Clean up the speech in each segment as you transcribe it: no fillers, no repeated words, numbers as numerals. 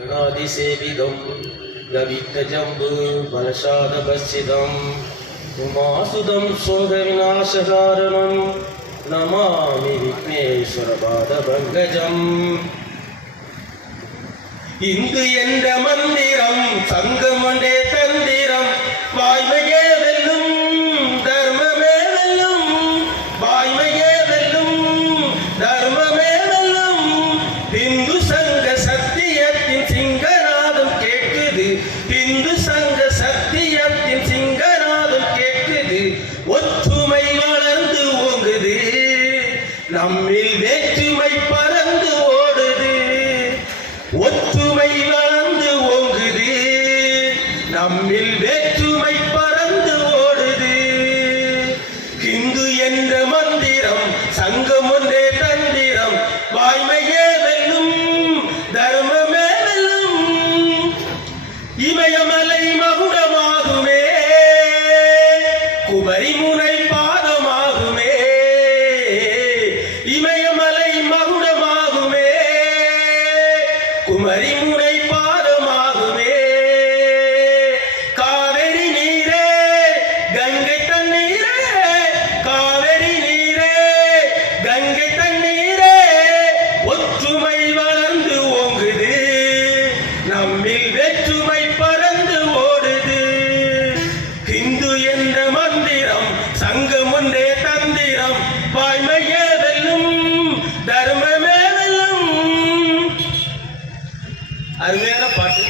गणादिसेविदं गवित्तजम्बु बलशादपश्चिदं उमासुदं शोकविनाशकारणं नमामि विघ्नेश्वरपादपङ्कजम् இந்து என்ற மந்திரம் சங்கமண்டே தந்திரம் வாய்மையே வெல்லும் தர்மமே வெல்லும் வாய்மையே வெல்லும் தர்மமே வெல்லும் இந்து சங்க சத்தியத்தின் சிங்கநாதம் கேட்குது இந்து சங்க சத்தியத்தின் சிங்கநாதம் கேட்குது ஒற்றுமை வளர்ந்து ஓங்குது நம்மில் வேற்றுமை பறந்து ஓடுது ஒற்றுமை வளர்ந்து ஓங்குது நம்மில் வேற்றுமை பறந்து ஓடுது இந்து என்ற மந்திரம் சங்கம் ஒன்றே தந்திரம் வாய்மையே வெல்லும் தர்மமே வெல்லும் இமயமலை மகுடமாகுமே குமரி முனை பாதமாகுமே இமயமலை மகுடமாகுமே குமரி முனை பாதமாகுமே காவிரி நீரே கங்கை தண்ணீரே காவிரி நீரே கங்கை தண்ணீரே ஒற்றுமை வளர்ந்து ஓங்குது நம்மில் வேற்றுமை பறந்து ஓடுது இந்து என்ற மந்திரம் சங்கம் ஒன்றே தந்திரம் வாய்மையே வெல்லும் தர்மமே வெல்லும். அருமையான பாட்டு.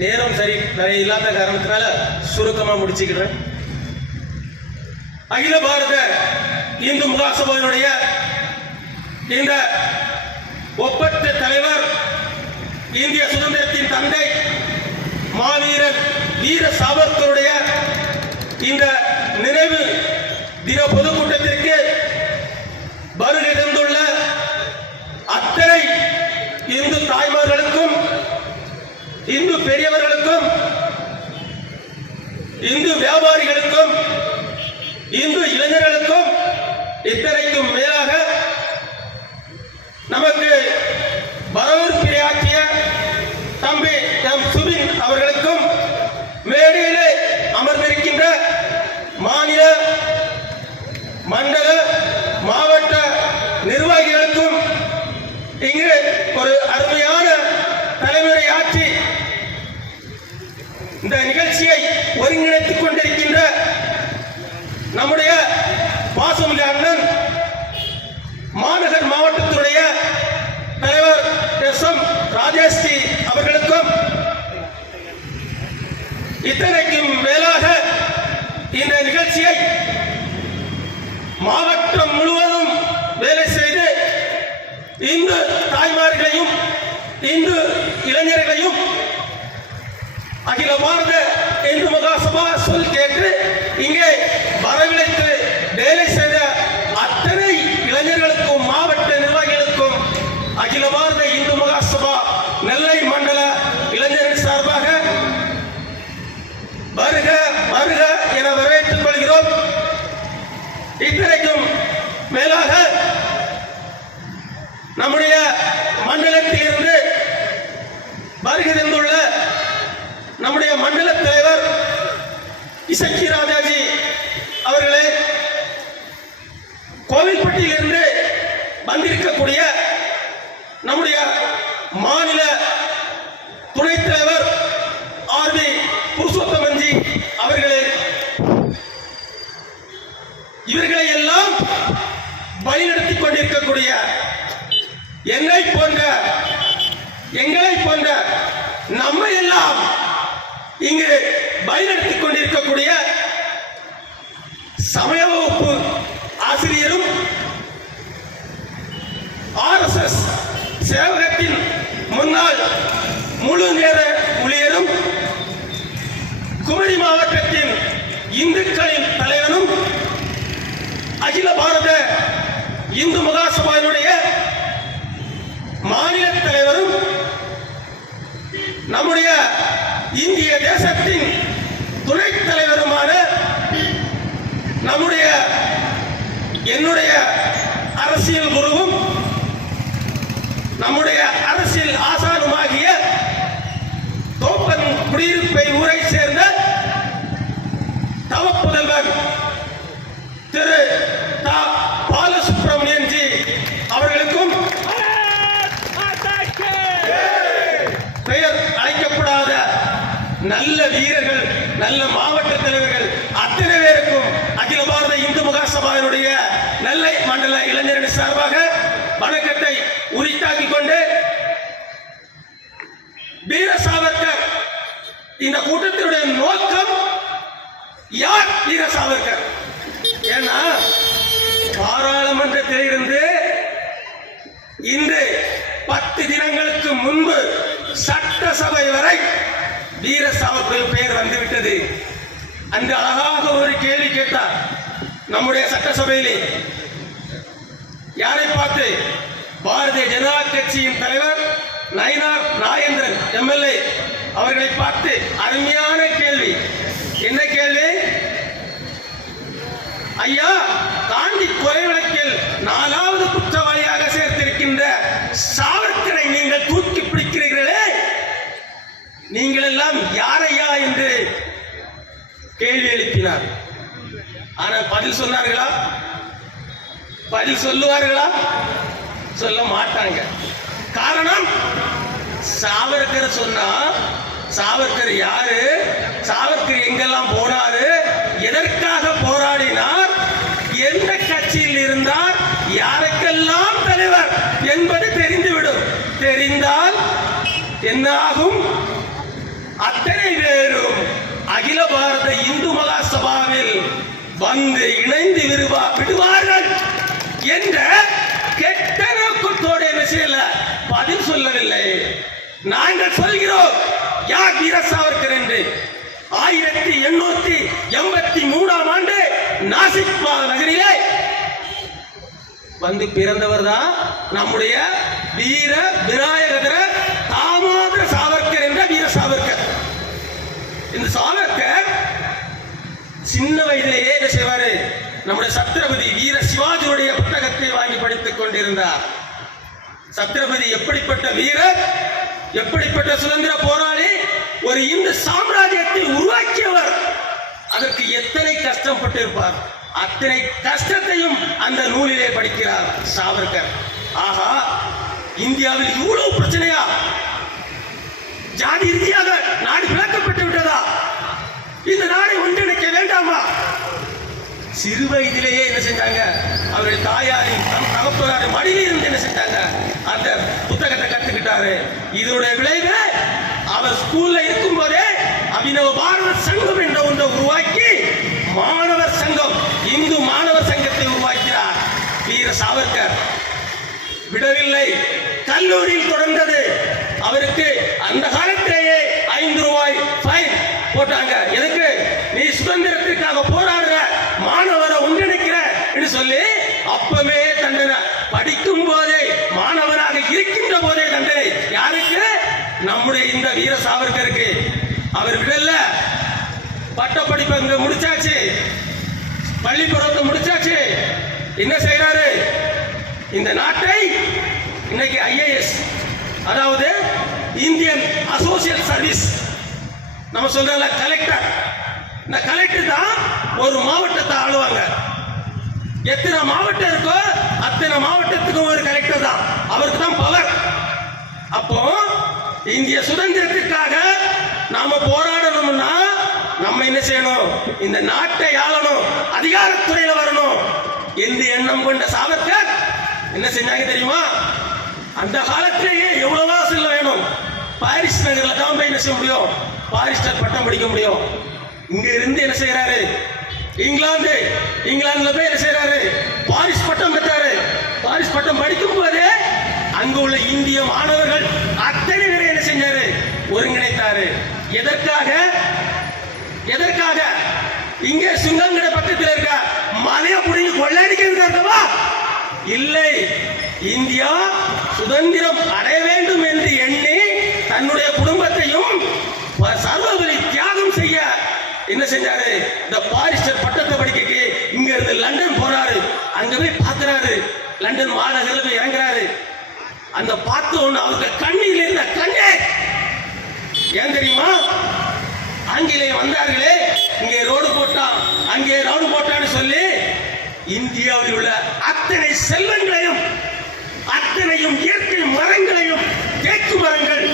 நேரம் சரி நிறைய இல்லாத காரணத்தினால சுருக்கமா முடிச்சுக்கிறேன். அகில பாரத இந்து மகாசபையினுடைய இந்த ஒப்பற்ற தலைவர் இந்திய சுதந்திரத்தின் தந்தை மாவீரர் வீர சாவர்கருடைய இந்த நினைவு தின பொதுக்கூட்டத்திற்கு வருகை தந்துள்ள அத்தனை இந்து தாய்மார்களுக்கும் இந்து பெரியவர்களுக்கும் இந்து வியாபாரிகளுக்கும் இந்து இளைஞர்களுக்கும் இத்தனைக்கும் மேலாக நமக்கு வரவேற்புரை ஆற்றிய தம்பி எம் சுபின் அவர்களுக்கும் மேடையிலே அமர்ந்திருக்கின்ற மாநில மண்டல மாவட்ட நிர்வாகிகளுக்கும் இங்கு ஒரு அருமையான தலைமுறை ஆட்சி இந்த நிகழ்ச்சியை ஒருங்கிணைத்துக் கொண்டிருக்கின்ற நம்முடைய பாசமிகு அண்ணன் மாநகர் மாவட்டத்துடைய தலைவர் எஸ்.எம். ராஜேஷ்ஜி அவர்களுக்கும் இத்தனைக்கும் மேலாக இந்த நிகழ்ச்சியை மாவட்டம் முழுவதும் வேலை செய்து இந்து தாய்மார்களையும் இந்து இளைஞர்களையும் அகில பாரத இந்து மகாசபா சொல் கேட்டு இங்கே வரவழைத்து வேலை செய்த அத்தனை இளைஞர்களுக்கும் மாவட்ட நிர்வாகிகளுக்கும் அகில பாரத இந்து மகாசபா நெல்லை மண்டல இளைஞர்கள் சார்பாக வருக வருக என வரவேற்றுக் கொள்கிறோம். இத்தனைக்கும் மேலாக நம்முடைய மண்டலத்தில் இருந்து வருகை தந்துள்ள நம்முடைய மண்டல தலைவர் இசக்கி ராஜாஜி அவர்களே, கோவில்பட்டியிலிருந்து வந்திருக்கக்கூடிய நம்முடைய மாநில துணைத் தலைவர் ஆர்.வி. புருஷோத்தமன்ஜி அவர்களே, இவர்களை எல்லாம் வழிநடத்திக் கொண்டிருக்கக்கூடிய எங்களை போன்ற நம்மை எல்லாம் இங்கு வழிநடத்திக் கொண்டிருக்கக்கூடிய சமய வகுப்பு ஆசிரியரும் ஆர்எஸ்எஸ் சேவகத்தின் முன்னாள் முழு நேர ஊழியரும் குமரி மாவட்டத்தின் இந்துக்களின் தலைவனும் அகில பாரத இந்து மகாசபையினுடைய மாநில தலைவரும் நம்முடைய இந்திய தேசத்தின் துணைத் தலைவருமான என்னுடைய அரசியல் குருவும் நம்முடைய அரசியல் ஆசானும் நல்ல வீரர்கள், நல்ல மாவட்ட தலைவர்கள் அத்தனை பேருக்கும் அகில பாரத இந்து மகாசபாவினுடைய நெல்லை மண்டல இளைஞரணி சார்பாக வணக்கத்தை உரித்தாக்கிக் கொண்டு, வீர சாவர்கர் இந்த கூட்டத்தினுடைய நோக்கம் யார் வீர சாவர்கர்? ஏன்னா பாராளுமன்றத்தில் இருந்து இன்று 10 தினங்களுக்கு முன்பு சட்டசபை வரை வீர சாவர்கர் பெயர் வந்துவிட்டது. அந்த அழகாக ஒரு கேள்வி கேட்டார் நம்முடைய சட்டசபையிலே. யாரை பார்த்து? பாரதிய ஜனதா கட்சியின் தலைவர் நயினார் நாகேந்திரன் எம்எல்ஏ அவர்களை பார்த்து அருமையான கேள்வி. என்ன கேள்வி? ஐயா, காந்தி கொலை வழக்கில் 4வது குற்றவாளியாக சேர்த்திருக்கின்ற சாவர்கரை நீங்கள் தூக்கி பிடிக்கிறீர்களே, நீங்கள் எல்லாம் யாரையா என்று கேள்வி எழுப்பினார். ஆனால் பதில் சொன்னார்களா? பதில் சொல்லுவார்களா? சொல்ல மாட்டாங்க. காரணம், சாவர்கர் சொன்னா சாவர்கர் யாரு, சாவர்கர் எங்கெல்லாம் போனாரு, எதற்காக போராடினார், எந்த கட்சியில் இருந்தார், யாருக்கெல்லாம் தலைவர் என்பது தெரிந்துவிடும். தெரிந்தால் என்ன ஆகும்? அத்தனை பேரும் அகில பாரத இந்து மகாசபாவில் வந்து இணைந்து விடுவார்கள் என்ற கெட்ட நோக்கத்தோடு என்ன செய்யல, பதில் சொல்லவில்லை. நாங்கள் சொல்கிறோம் யார் வீர சாவர்கர் என்று. 1883ஆம் ஆண்டு நாசிக் நகரிலே வந்து பிறந்தவர் தான் நம்முடைய வீர விநாயகர தாமோதர சாவர்கர் என்ற வீர சாவர்கர். இந்த சாவர்கர் சின்ன வயதிலேயே என்ன செய்வாரு, நம்முடைய சத்ரபதி வீர சிவாஜியுடைய புத்தகத்தை வாங்கி படித்துக் கொண்டிருந்தார். சத்ரபதி எப்படிப்பட்ட வீரர், எப்படிப்பட்ட சுதந்திர போராளி, ஒரு இந்து சாம்ராஜ்யத்தை உருவாக்கியவர், அதற்கு எத்தனை கஷ்டப்பட்டிருப்பார், அத்தனை கஷ்டத்தையும் அந்த நூலிலே படிக்கிறார் சாவர்கர். ஆகா, இந்தியாவில் இவ்வளவு பிரச்சனையா? ஜாதி ரீதியாக நாடு விளக்கப்பட்டு விட்டதா? இந்த நாடை ஒன்றிணைக்க வேண்டாமா? சிறு வயதிலேயே என்ன செஞ்சாங்க, அவருடைய தாயாரின் தகப்பனாரின் மடியில் இருந்து என்ன செஞ்சாங்க, அந்த புத்தகத்தை கத்துக்கிட்டாரு. இதனுடைய விளைவு அவர் ஸ்கூல்ல இருக்கும் போதே அபினவ பாரத சங்கம் என்ற ஒன்றை உருவாக்கி மாணவர் சங்கம், இந்து மாணவர் சங்கத்தை உருவாக்கிறார் வீர சாவர்கர். விடவில்லை, கல்லூரியில் தொடர்ந்தது. அவருக்கு அந்த காலத்திலேயே 5 ரூபாய் ஃபைன் போட்டாங்க. எதுக்கு? நீ சுதந்திரத்திற்காக போராடுற, மாணவரை ஒன்றிணைக்கிற என்று சொல்லி அப்பவே தண்டனை. படிக்கும் போதே, மாணவராக இருக்கின்ற போதே தண்டனை. யாருக்கு? நம்முடைய இந்த வீர சாவர்கருக்கு. அவர் விடல, பட்டப்படிப்பை இங்க முடிச்சாச்சு, பள்ளிப்பருவத்தை முடிச்சாச்சு. என்ன செய்யறாரு? இந்த நாட்டை இன்னைக்கு IAS, அதாவது இந்தியன் அசோசியேட் சர்வீஸ், நம்ம சொல்றல கலெக்டர். இந்த கலெக்டர் தான் ஒரு மாவட்டத்தை ஆளுவாங்க. எத்தனை மாவட்டம் இருக்கோ அத்தனை மாவட்டத்துக்கும் ஒரு கலெக்டர் தான், அவருக்கு தான் பவர். அப்போ இந்திய சுதந்திரத்திற்காக நாம போராடணும்னா நம்ம என்ன செய்யணும்? இந்த நாட்டை ஆளணும், அதிகாரத்துறையில வரணும் எந்த எண்ணம் கொண்ட சாவர்கர் என்ன செஞ்சாங்க தெரியுமா? அந்த காலத்திலேயே எவ்வளவா செல்ல வேணும். பாரிஸ் நகர்ல தான் போய் என்ன செய்ய முடியும்? பாரிஸ்டர் பட்டம் படிக்க முடியும். இங்க இருந்து என்ன செய்யறாரு? இங்கிலாந்துல போய் என்ன செய்யறாரு? பாரிஸ் பட்டம் பெற்றாரு. பாரிஸ் பட்டம் படிக்கும் போதே அங்கு உள்ள இந்திய மாணவர்கள் அத்தனை பேரை என்ன செஞ்சாரு? ஒருங்கிணைத்தாரு. எதற்காக? இங்கே சுங்கங்கடை பக்கத்தில் இருக்க மலையை புடிங்கி கொள்ளையடிக்கிறதுக்காகவா? இல்லை, இந்தியா சுதந்திரம் அடைய வேண்டும் என்று எண்ணி தன்னுடைய குடும்பத்தையும் சர்வபலி தியாகம் செய்ய என்ன செஞ்சாரு? இந்த பாரிஸ்டர் பட்டத்தை படிக்க இங்க இருந்து லண்டன் போறாரு. அங்க போய் பார்க்கிறாரு, லண்டன் மாநகரில் போய் இறங்குறாரு. அந்த பார்த்த ஒண்ணு அவருக்கு கண்ணில் இருந்த கண்ணே. ஏன் தெரியுமா? ஆங்கிலேயர் வந்தார்களே, இங்கே ரோடு போட்டான், அங்கே ரோடு போட்டான்னு சொல்லி இந்தியாவில் உள்ள அத்தனை செல்வங்களையும், அத்தனையும் இயற்கை மரங்களையும், தேக்கு மரங்கள்,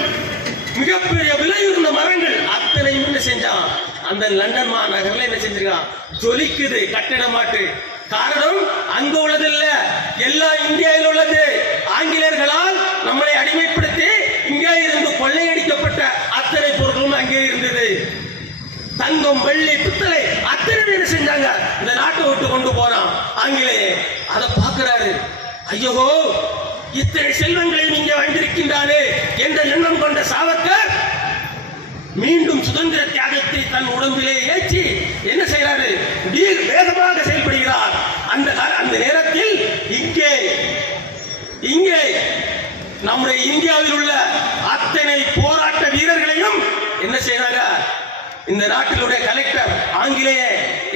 மிகப்பெரிய விலையுள்ள மரங்கள் அத்தனையும் செஞ்சான், அந்த லண்டன் மாநகர்ல என்ன செஞ்சிருக்கான், ஜொலிக்குது கட்டிட மாட்டு. காரணம் அங்க உள்ளதில்ல, எல்லா இந்தியாவில் உள்ளது. ஆங்கிலேயர்களால் நம்மளை அடிமைப்படுத்தி இங்கே இருந்து கொள்ளையடிக்கப்பட்ட அத்தனை பொருட்களும் அங்கே இருந்தது. தங்கம், வெள்ளி, பித்தளை அத்தனை பேர் செஞ்சாங்க, இந்த நாட்டை விட்டு கொண்டு போறான் ஆங்கிலேய. அதை பார்க்கிறாரு, ஐயோ இத்தனை செல்வங்களையும் இங்கே வந்திருக்கின்றானே என்ற எண்ணம் கொண்ட சாவர்கர் மீண்டும் சுதந்திர தியாகத்தை தன் உடம்பிலே ஏற்றி என்ன செய்யறாரு, வேகமாக செயல்படுகிறார். அந்த நேரத்தில் இங்கே நம்முடைய இந்தியாவில் உள்ள அத்தனை போராட்ட வீரர்களையும் என்ன செய்யறாங்க, இந்த நாட்டிலுடைய கலெக்டர் ஆங்கிலேய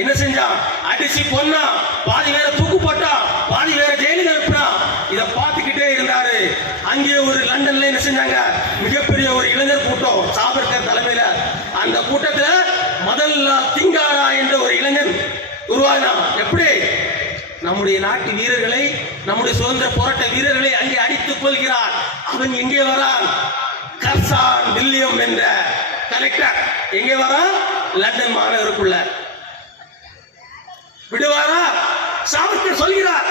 என்ன செஞ்சான், அடிச்சு கொன்னா, பாதி வேற தூக்கு போட்டா, பாதி வேற ஜெயிலுக்கு அனுப்புனா. இதை பார்த்துக்கிட்டே இருந்தாரு. அங்கே ஒரு லண்டன்ல என்ன செஞ்சாங்க, மிகப்பெரிய ஒரு இளைஞர் கூட்டம் சாவர்கர் தலைமையில. அந்த கூட்டத்துல மதன்லால் திங்காரா என்ற ஒரு இளைஞன் உருவானா. எப்படி நம்முடைய நாட்டு வீரர்களை, நம்முடைய சுதந்திர போராட்ட வீரர்களை அங்கே அடித்துக் கொள்கிறார். அவன் எங்கே வரான், கர்சான் வில்லியம் என்ற கலெக்டர் எங்கே வரா, லண்டன் மாநகருக்குள்ள. விடுவாரா? சாவர்கர் சொல்கிறார்,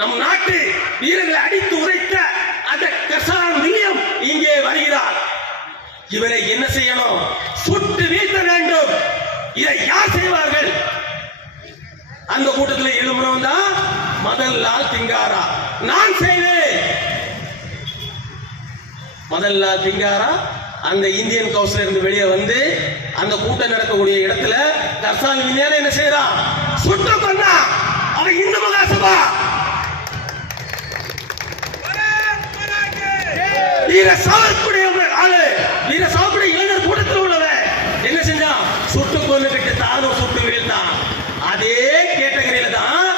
நம் நாட்டு வீரர்களை அடித்து உரைத்த அந்த கர்சான் வில்லியம் இங்கே வருகிறார். இவரை என்ன செய்யணும், சுட்டு வீழ்த்த வேண்டும். இதை யார் செய்வார்கள்? அந்த கூட்டத்தில் எழுப்புறவன் தான் மதன்லால் திங்காரா. நான் செய்வேன். மதன்லால் திங்காரா அந்த இந்தியன் கவுன்சில இருந்து வெளியே வந்து அந்த கூட்டம் நடக்கக்கூடிய இடத்துல கர்சான் வில்லியம் என்ன செய்யறான், சுட்டு கொண்டா. அவன் இந்து மகாசபா வீர சாவக்கூடிய ஆளு, வீர சாவக்கூடிய இளைஞர் கூட்டத்தில் உள்ளவன் என்ன செஞ்சான், சுட்டு கொண்டுகிட்டு தானும் சுட்டு வீழ்ந்தான். அதே கேட்டகரியில தான்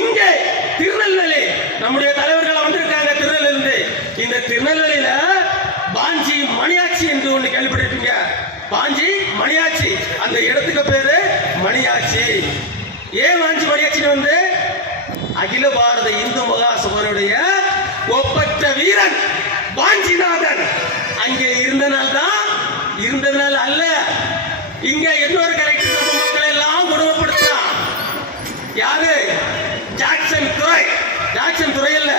இங்கே திருநெல்வேலி நம்முடைய தலைவர்கள் வந்திருக்காங்க. திருநெல்வேலி, இந்த திருநெல்வேலியில பாஞ்சி மணியாச்சி என்று ஒன்று கேள்விப்பட்டிருக்கீங்க. பாஞ்சி மணியாச்சி, அந்த இடத்துக்கு பேரு மணியாச்சி. ஏன் பாஞ்சி மணியாச்சி வந்து அகில பாரத இந்து மகாசபையுடைய ஒப்பற்ற வீரன் வாஞ்சிநாதன் அங்கே இருந்தனால அல்ல. இங்க இன்னொரு கலெக்டர் மக்களை எல்லாம் குடும்பப்படுத்தான். யாரு? ஜாக்சன் துரை. ஜாக்சன் துறை அல்ல,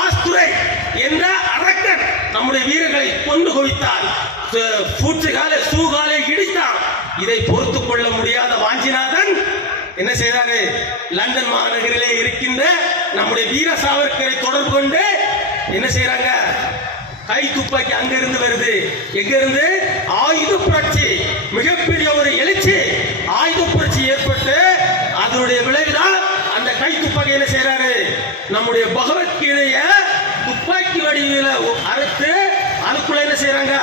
ஆஸ்துரை என்ற அரக்கன் நம்முடைய வீரர்களை கொண்டு குவித்தார். சூகாலை இடித்தான். இதை பொறுத்துக் கொள்ள முடியாத வாஞ்சிநாதன் என்ன செய்தாரு, லண்டன் மாநகரிலே இருக்கின்ற நம்முடைய வீர சாவர்கரை தொடர்பு கொண்டு என்ன செய்யறாங்க, கை துப்பாக்கி அங்க இருந்து வருது. எங்க இருந்து? ஆயுத புரட்சி, மிகப்பெரிய ஒரு எழுச்சி, ஆயுத புரட்சி ஏற்பட்டு அதனுடைய விளைவுதான் அந்த கை துப்பாக்கி என்ன செய்யறாரு, நம்முடைய பகவத்கீதைய துப்பாக்கி வடிவில அறுத்து அதுக்குள்ள என்ன செய்யறாங்க,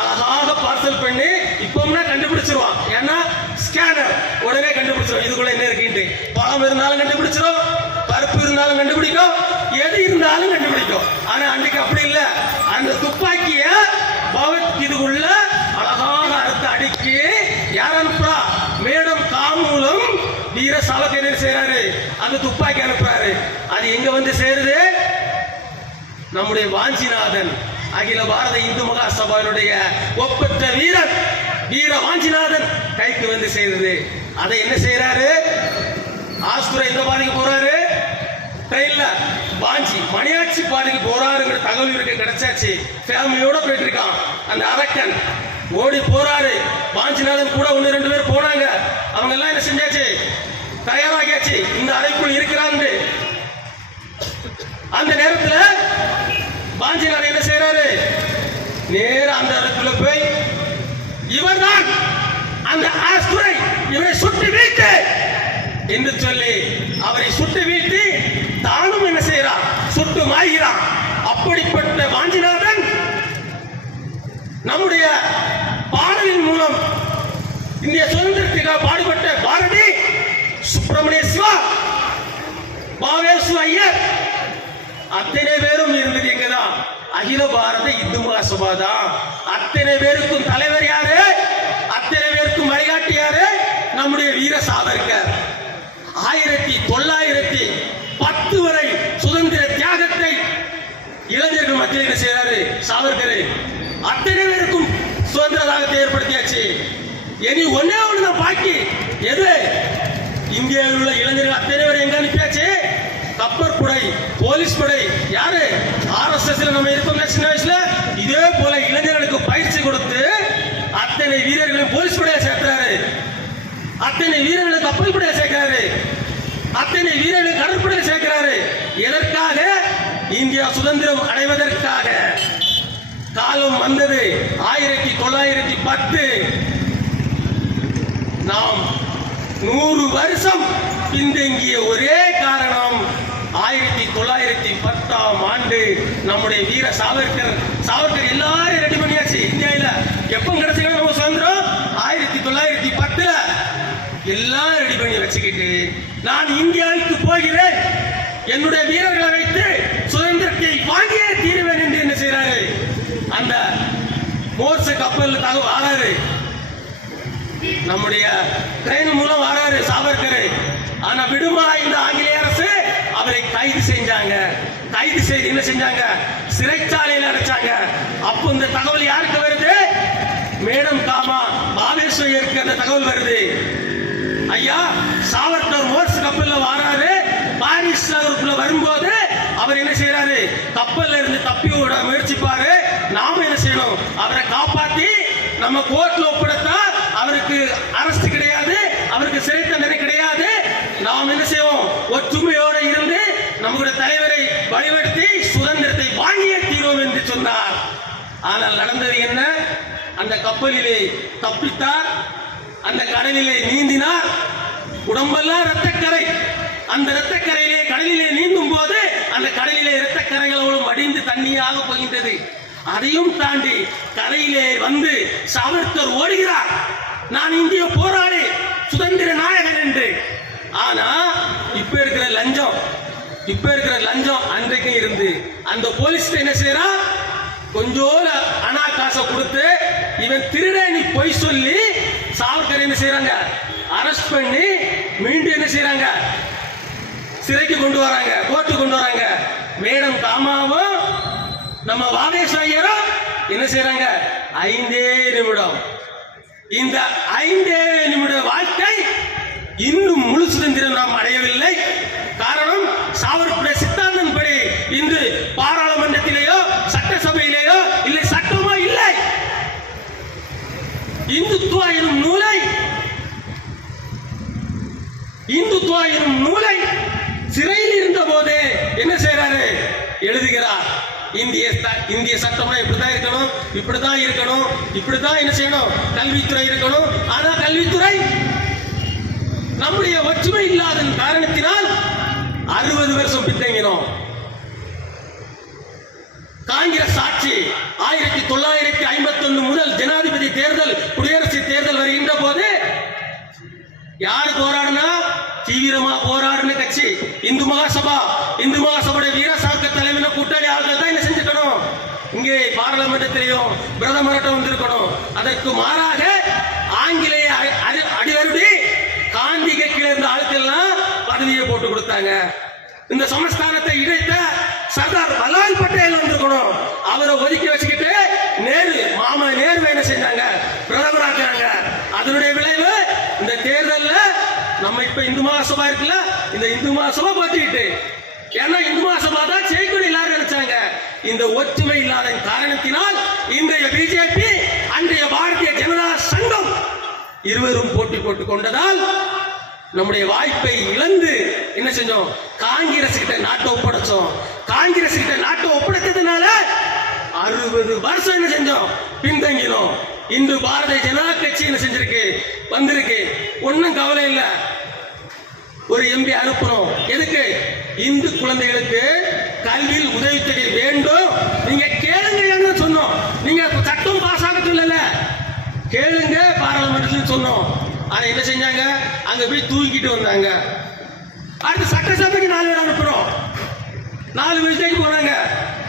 அழகாக பார்சல் பண்ணி இப்போம்னா கண்டுபிடிச்சிருவான். ஏன்னா ஸ்கேனர் உடனே கண்டுபிடிச்சிடும் இதுக்குள்ள என்ன இருக்குன்ட்டு. பழம் இருந்தாலும் கண்டுபிடிச்சிடும், பருப்பு இருந்தாலும் கண்டுபிடிக்கும், எது இருந்தாலும் கண்டுபிடிக்கும். ஆனா அன்னைக்கு அப்படி இல்லை. அந்த துப்பாக்கிய பகவத்கீதைக்குள்ள அழகாக அறுத்து அடுக்கி யார் அனுப்புறா, மேடம் காமூலம் வீர சாவர்கர் என்ன செய்யறாரு, அந்த துப்பாக்கி அனுப்புறாரு. அது எங்க வந்து சேருது, நம்முடைய வாஞ்சிநாதன் அகில பாரத இந்து மகாசபையினுடைய ஒப்பற்ற வீரன் வீர வாஞ்சிநாதன் கைக்கு வந்து செய்தது. அதை என்ன செய்யறாரு, ஆஸ்துரை எந்த பாதைக்கு போறாரு, ட்ரெயின்ல வாஞ்சி மணியாச்சி பாதைக்கு போறாருங்கிற தகவல் இருக்கு, கிடைச்சாச்சு. ஃபேமிலியோட போயிட்டு இருக்கான் அந்த அரக்கன், ஓடி போறாரு. வாஞ்சிநாதன் கூட 1-2 பேர் போனாங்க. அவங்க எல்லாம் என்ன செஞ்சாச்சு, தயாராகியாச்சு, இந்த அறைக்குள் இருக்கிறாங்க. அந்த நேரத்தில் வாஞ்சிநாதன் என்ன செய்யறாரு, நேர அந்த இடத்துல போய் இவர்தான் அந்த ஆஸ்துரை, இவரை சுட்டு வீழ்த்து என்று சொல்லி அவரை சுட்டு வீழ்த்தி தானும் என்ன செய்யறான், சுட்டு மாய்கிறான். அப்படிப்பட்ட வாஞ்சிநாதன் நம்முடைய பாடலின் மூலம் இந்திய சுதந்திரத்துக்காக பாடுபட்ட பாரதி, சுப்பிரமணிய சிவா, பாவேசு ஐயர் அத்தனை பேரும் இருந்தது எங்கதான், அகில பாரத இந்து மகாசபா தான். அத்தனை பேருக்கும் தலைவர் யாரு, அத்தனை பேருக்கும் வழிகாட்டி யாரு, நம்முடைய வீர சாவர்கர். 1910 வரை சுதந்திர தியாகத்தை இளைஞர்கள் மத்தியில் என்ன செய்யறாரு, சாவர்கர் அத்தனை பேருக்கும் சுதந்திர தாகத்தை ஏற்படுத்தியாச்சு. இனி ஒன்னே ஒண்ணுதான் பாக்கி. எது? இந்தியாவில் உள்ள இளைஞர்கள் அத்தனை பேர் எங்க அனுப்பியாச்சு? கப்பற்படை, போலீஸ் படை. யாரு? RSS நம்ம இருக்கோம் சின்ன வயசுல. இதே போல இளைஞர்களுக்கு பயிற்சி கொடுத்து அத்தனை வீரர்களையும் போலீஸ் படையை சேர்க்கிறாரு, அத்தனை வீரர்களுக்கு கப்பல் படையை சேர்க்கிறாரு, அத்தனை வீரர்களுக்கு கடற்படையை சேர்க்கிறாரு. எதற்காக? இந்தியா சுதந்திரம் அடைவதற்காக. காலம் வந்தது 1910. நாம் 100 வருஷம் பின்தங்கிய ஒரே காரணம் 1910ஆம் ஆண்டு நம்முடைய வீர சாவர்கர் எல்லாரும் ரெடி பண்ணியாச்சு. இந்தியாவில் எப்ப கிடைச்சது நம்ம சுதந்திரம்? 1910 எல்லாம் ரெடி பண்ணி வச்சுக்கிட்டு நான் இந்தியாவுக்கு போகிறேன், என்னுடைய வீரர்களை வைத்து சுதந்திரத்தை வாங்கியே தீருவேன் என்று என்ன செய்யறாரு? அந்த மோர்ச கப்பல் வாராரு, நம்முடைய ட்ரெயின் மூலம் வராரு சாவர்கர். ஆனா விடுமா இந்த ஆங்கிலேய அரசு அவரை கைது செஞ்சாங்க. கைது செய்து என்ன செஞ்சாங்க? சிறைச்சாலையில் அடைச்சாங்க. அப்போ இந்த தகவல் யாருக்கு வருது? மேடம் காமா பாவேஸ்வருக்கு அந்த தகவல் வருது. ஐயா சாவர்கர் மோர்ஸ் கப்பல்ல வராரு. பாரிஸ் நகருக்குள்ள வரும்போது அவர் என்ன செய்யறாரு? கப்பல்ல இருந்து தப்பி ஓட முயற்சிப்பாரு. நாம என்ன செய்யணும்? அவரை காப்பாத்தி நம்ம கோர்ட்ல ஒப்படைத்தா அவருக்கு அரசு கிடையாது, அவருக்கு சிறை தண்டனை கிடையாது. நாம் என்ன செய்வோம்? ஒற்றுமையோடு இருந்து நம்முடைய தலைவரை வழிபடுத்தி சுதந்திரத்தை வாங்கியே தீர்வோம் என்று சொன்னார். ஆனால் நடந்தது என்ன? அந்த கப்பலிலே தப்பித்தார், அந்த கடலிலே நீந்தினார். உடம்பெல்லாம் இரத்தக்கரை. அந்த இரத்தக்கரையிலே கடலிலே நீந்தும் போது அந்த கடலிலே இரத்தக்கரைகளோடு மடிந்து தண்ணியாக போகின்றது. அதையும் தாண்டி கரையிலே வந்து சாவர்கர் ஓடுகிறார், நான் இந்திய போராளி, சுதந்திர நாயகன் என்று. ஆனா இப்ப இருக்கிற லஞ்சம் அன்றைக்கு இருந்து அந்த போலீஸ் என்ன செய்யறான்? கொஞ்சோல அனா காசை கொடுத்து இவன் திருடனி பொய் சொல்லி சாவர்கர் என்ன செய்யறாங்க? அரெஸ்ட் பண்ணி மீண்டும் என்ன செய்யறாங்க? சிறைக்கு கொண்டு வராங்க, கோர்ட்டு கொண்டு வராங்க. மேடம் காமாவும் நம்ம வாவேஸ்வரரும் என்ன செய்யறாங்க? 5 நிமிடம். இந்த 5 நிமிட வாழ்க்கை இன்னும் முழு சுதந்திரம் நாம் அடையவில்லை. காரணம் சாவர்கருடைய சித்தாந்தம் படி இன்று பாராளுமன்றத்திலேயோ சட்டசபையிலேயோ இல்லை, சட்டமோ இல்லை. இந்துத்துவா எனும் நூலை சிறையில் இருந்த போது என்ன செய்யறாரு? எழுதுகிறார். இந்திய சட்டம் இப்படிதான் இருக்கணும், இப்படிதான் என்ன செய்யணும்? கல்வித்துறை இருக்கணும். ஆனா கல்வித்துறை நம்முடைய ஒற்றுமை இல்லாத காரணத்தினால் 60 வருஷம் பின்தங்கினோம். காங்கிரஸ் ஆட்சி 1951 முதல் ஜனாதிபதி தேர்தல், குடியரசு தேர்தல் வருகின்ற போது யாரு போராடுனா? தீவிரமா போராடுன கட்சி இந்து மகாசபா வீர சாவர்கர் தலைமையில கூட்டணி ஆள்கள் தான் என்ன செஞ்சுக்கணும்? இங்கே பாராளுமன்றத்திலையும் பிரதமர்கிட்ட வந்திருக்கணும். அதற்கு மாறாக ஆங்கிலேய அடிவருடி காந்தி கட்சியில இருந்த ஆட்கள்லாம் பதவியை போட்டு கொடுத்தாங்க. இந்த சமஸ்தானத்தை இணைத்த சர்தார் வல்லபாய் பட்டேல் வந்திருக்கணும். அவரை ஒதுக்கி வச்சுக்கிட்டு மாமா நேரு என்ன செஞ்சாங்க? பிரதமராக்குறாங்க. அதனுடைய விளைவு இந்த தேர்தல்ல நம்ம இப்ப இந்து மகாசபா இருக்குல்ல, இந்த இந்து மகாசபா போட்டிட்டு, ஏன்னா இந்து மகாசபா தான் ஜெயிக்கணும் எல்லாரும் நினைச்சாங்க. இந்த ஒற்றுமை இல்லாத காரணத்தினால் இன்றைய பிஜேபி, அன்றைய பாரதிய ஜனதா சங்கம் இருவரும் போட்டி போட்டுக் கொண்டதால் நம்முடைய வாய்ப்பை இழந்து என்ன செஞ்சோம்? காங்கிரஸ் கிட்ட நாட்டை ஒப்படைச்சோம். காங்கிரஸ் கிட்ட நாட்டை ஒப்படைத்ததுனால 60 வருஷம் என்ன செஞ்சோம்? பின்தங்கினோம். இன்று பாரதிய ஜனதா கட்சி என்ன செஞ்சிருக்கு? வந்திருக்கு. ஒன்னும் கவலை இல்லை. ஒரு எம்பி அனுப்புறோம். எதுக்கு? இந்து குழந்தைகளுக்கு கல்வியில் உதவித்தொகை வேண்டும், நீங்க கேளுங்க சொன்னோம். நீங்க சட்டம் பாஸ் ஆக சொல்லல, கேளுங்க பாராளுமன்றத்தில் சொன்னோம். ஆனா என்ன செஞ்சாங்க? அங்க போய் தூக்கிட்டு வந்தாங்க. அடுத்து சட்டசபைக்கு 4 பேர் அனுப்புறோம். 4 விஷயத்துக்கு போறாங்க.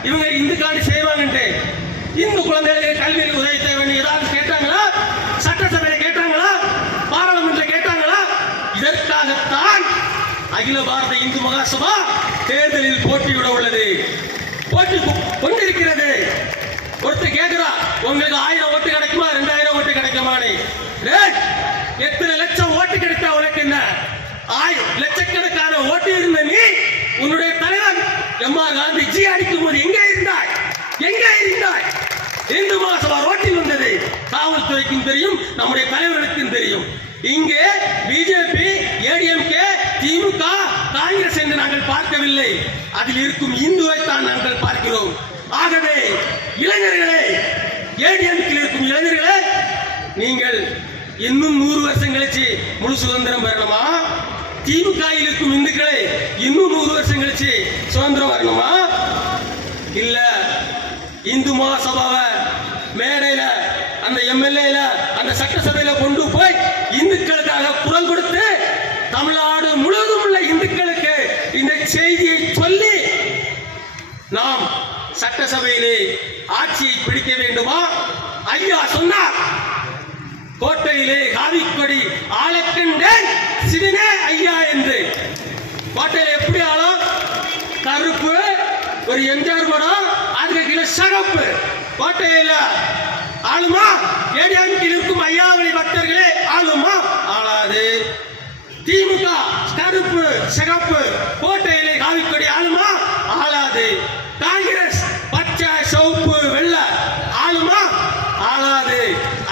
இவங்க இந்துக்காண்டி செய்வாங்கன்ட்டு இந்து குழந்தைகளுக்கு கல்வியில் உதவி தேவை ஏதாவது கேட்டாங்களா? சட்டசபையில கேட்டாங்களா? பாராளுமன்ற கேட்டாங்களா? இதற்காகத்தான் அகில பாரத இந்து மகாசபா தேர்தலில் போட்டியிட உள்ளது, போட்டி கொண்டிருக்கிறது. அந்த ஜி அடிக்கும் போது எங்கே இருந்தாய்? எங்கே இருந்தாய்? இந்து மகாசபா ரோட்டில் வந்தது. காவல்துறைக்கும் தெரியும், நம்முடைய தலைவர்களுக்கும் தெரியும். இங்கே பிஜேபி, ஏடிஎம்கே, திமுக, காங்கிரஸ் என்று நாங்கள் பார்க்கவில்லை. அதில் இருக்கும் இந்துவை தான் நாங்கள் பார்க்கிறோம். ஆகவே இளைஞர்களே, ஏடிஎம்கில் இருக்கும் இளைஞர்களே, நீங்கள் இன்னும் 100 வருஷம் கழிச்சு முழு சுதந்திரம் பெறணுமா? திமுகவில் இருக்கும் இந்துக்களே, இன்னும் 100 வருஷம் கழிச்சு சுதந்திரம் வரணுமா? இல்ல இந்து மகாசபாவை மேடையில, அந்த எம்எல்ஏல, அந்த சட்டசபையில கொண்டு போய் இந்துக்களுக்காக குரல் கொடுத்து தமிழ்நாடு முழுவதும் உள்ள இந்துக்களுக்கு இந்த செய்தியை சொல்லி நாம் சட்டசபையிலே ஆட்சியை பிடிக்க வேண்டுமா? ஐயா சொன்னார், கோட்டையிலே காவிக்கொடி ஆளக்கண்டேன் சிவனே ஐயா என்று. கோட்டையில எப்படி ஆளும்? கருப்பு, ஒரு எம்ஜிஆர் படம், அதுக்கு கீழே சகப்பு. கோட்டையில ஆளுமா? ஏடிஎம்கில் இருக்கும் ஐயாவளி பக்தர்களே ஆளுமா? ஆளாது. திமுக கருப்பு சிகப்பு, கோட்டையிலே காவிக்கொடி ஆளுமா? ஆளாது. காங்கிரஸ் பச்சை சிவப்பு வெள்ளை ஆளுமா? ஆளாது.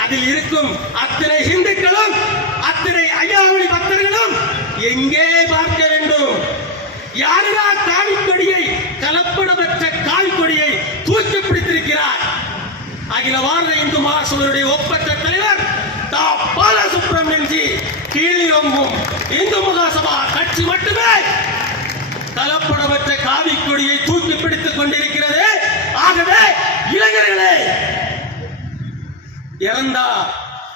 அதில் இருக்கும் அத்தனை இந்துக்களும், அத்தனை ஐயாவளி பக்தர்களும் எங்கே பார்க்க வேண்டும்? யாரா காவிக்கொடியை, கலப்படமற்ற காவிக்கொடியை தூக்கி பிடித்திருக்கிறார்? அகில பாரத இந்து மகாசபையுடைய ஒப்பற்ற தலைவர் தா பாலசுப்ரமணியன் ஜி கீழியொங்கும் இந்து மகாசபா கட்சி மட்டுமே கலப்படமற்ற காவிக்கொடியை தூக்கி பிடித்துக் கொண்டிருக்கிறது. ஆகவே இளைஞர்களே, இறந்தா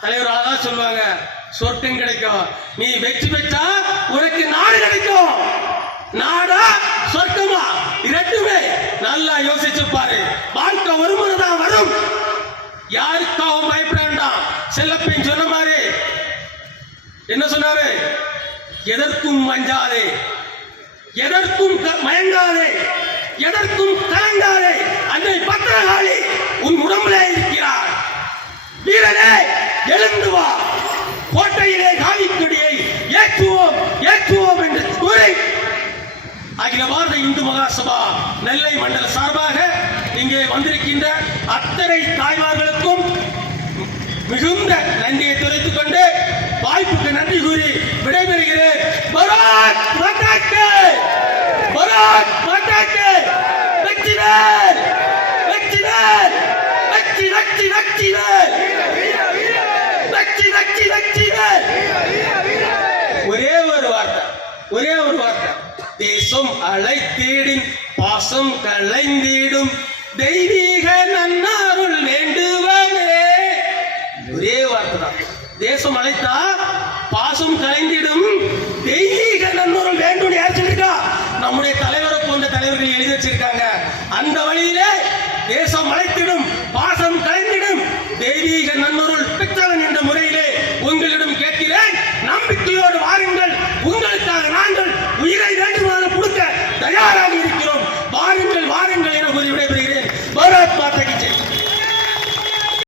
தலைவராக சொல்லுவாங்க சொர்க்கம் கிடைக்கும், நீ வெற்றி பெற்றா உனக்கு நாடு கிடைக்கும். நாடா சொர்க்கமா? இரண்டுமே நல்லா யோசிச்சு பாரு. வாழ்க்கை ஒரு முறை தான் வரும். யாருக்காகவும் பயப்பட வேண்டாம். செல்லப்பன் சொன்ன மாதிரி என்ன சொன்னாரு? எதற்கும் அஞ்சாதே, எதற்கும் மயங்காதே, எதற்கும் கலங்காதே. அன்னை பத்திரகாளி உன் உடம்புல இருக்கிறார். வீரனே எழுந்து வா, கோட்டையிலே காவிக்கொடியை ஏற்றுவோம் ஏற்றுவோம் என்று கூறி அகில பாரத இந்து மகாசபா நெல்லை மண்டல சார்பாக இங்கே வந்திருக்கின்ற அத்தனை தாய்மார்களுக்கும் மிகுந்த நன்றியை தெரிவித்துக் கொண்டு வாய்ப்புக்கு நன்றி கூறி விடைபெறுகிறேன். பாரத் மாதா கி, பாரத் மாதா கி, வெற்றிவேல் வெற்றிவேல், வெற்றி வெற்றி வெற்றிவேல், வெற்றி வெற்றி வெற்றிவேல். ஒரே ஒரு வார்த்தை, ஒரே ஒரு வார்த்தை. தேசம் அழைத்தீடின் பாசம் களைந்திடும் தெய்வீக நன்னாருள் வேண்டுவனே. ஒரே வார்த்தை தான். தேசம் அழைத்தா பாசம் களைந்திடும் தெய்வீக நன்னருள் வேண்டும். யார் சொல்லிருக்கா? நம்முடைய தலைவரை போன்ற தலைவர்கள் எழுதி வச்சிருக்காங்க. அந்த வழியிலே தேசம் அழைத்திடும்